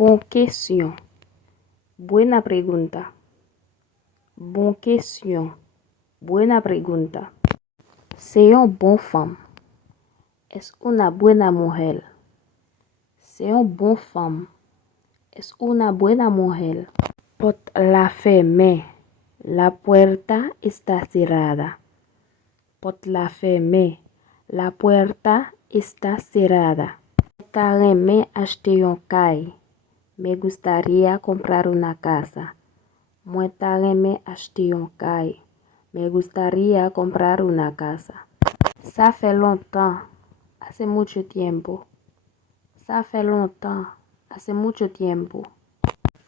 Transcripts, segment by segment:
Bon question. Buena pregunta. Bon question. Buena pregunta. C'est une bonne femme. Es una buena mujer. C'est une bonne femme. Es una buena mujer. Pot la fermer. La puerta está cerrada. Pot la fermer. La puerta está cerrada. Me acheter un caille. Me gustaría comprar una casa. Me acheter un caille. Me gustaría comprar una casa. Ça fait longtemps. Hace mucho tiempo. Ça fait longtemps. Hace mucho tiempo.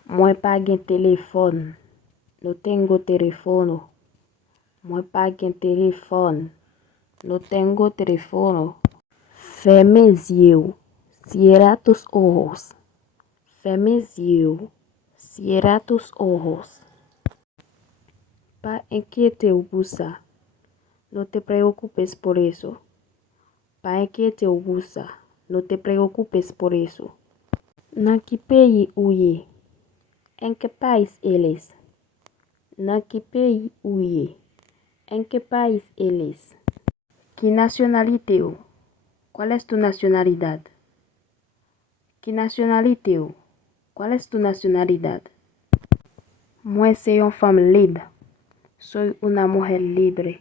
Moi pas gen téléphone. No tengo teléfono. Moi pas gen téléphone. No tengo teléfono. Ferme les yeux. Cierra tus ojos. Ferme les yeux. Cierra tus ojos. Pas inquiété por ça. No te preocupes por eso. Pas inquiété por ça. No te preocupes por eso. Nan ki pays ou ye? En qué país eres? Nan ki pays ou ye? En qué país eres? ¿Qué nacionalité ou? ¿Cuál es tu nacionalidad? ¿Qué nacionalité ou? ¿Cuál es tu nacionalidad? Moi soy une femme libre. Soy una mujer libre.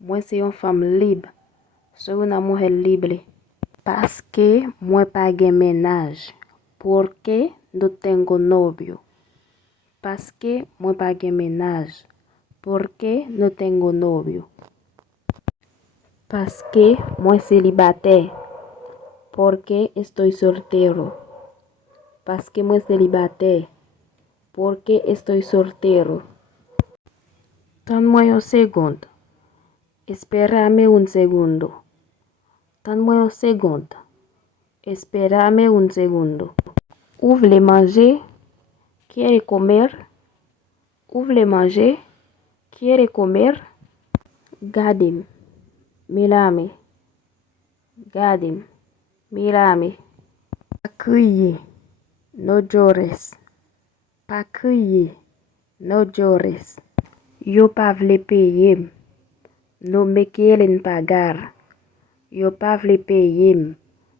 Moi soy une femme libre. Soy una mujer libre. Parce que moi pas gen ménage. Porque no tengo novio. Parce que moi pas gen ménage. Porque no tengo novio. Parce que moi célibataire. Porque estoy soltero. Parce que moi célibataire. Porque estoy soltero. Donne-moi un segundo. Espérame un segundo. Donne-moi un segundo. Espérame un segundo. Où voulez manger? ¿Quiere comer? Où voulez manger? ¿Quiere comer? Gadim. Mírame. Gadim. Mírame. Pa crier. No llores. Pa crier. No llores. Yo pa vle payer. No me quieren pagar. Yo pa vle payer.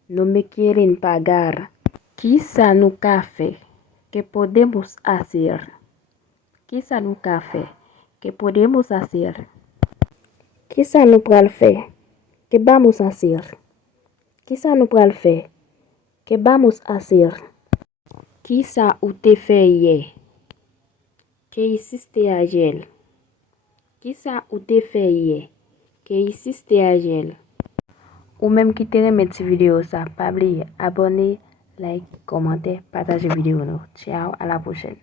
No me quieren pagar. Quizá no café. ¿Qué podemos hacer? Quizá no café. ¿Qué podemos hacer? Quizá no pral faire. ¿Qué vamos a hacer? Quizá no pral faire. ¿Qué vamos a hacer? Quizá usted fait hier. ¿Qué hiciste ayer? Quizá usted fait hier. ¿Qué hiciste ayer? Ou même qui te remet cette vidéo ça, pas oublier abonner, like, commenter, partager vidéo. Ciao, à la prochaine.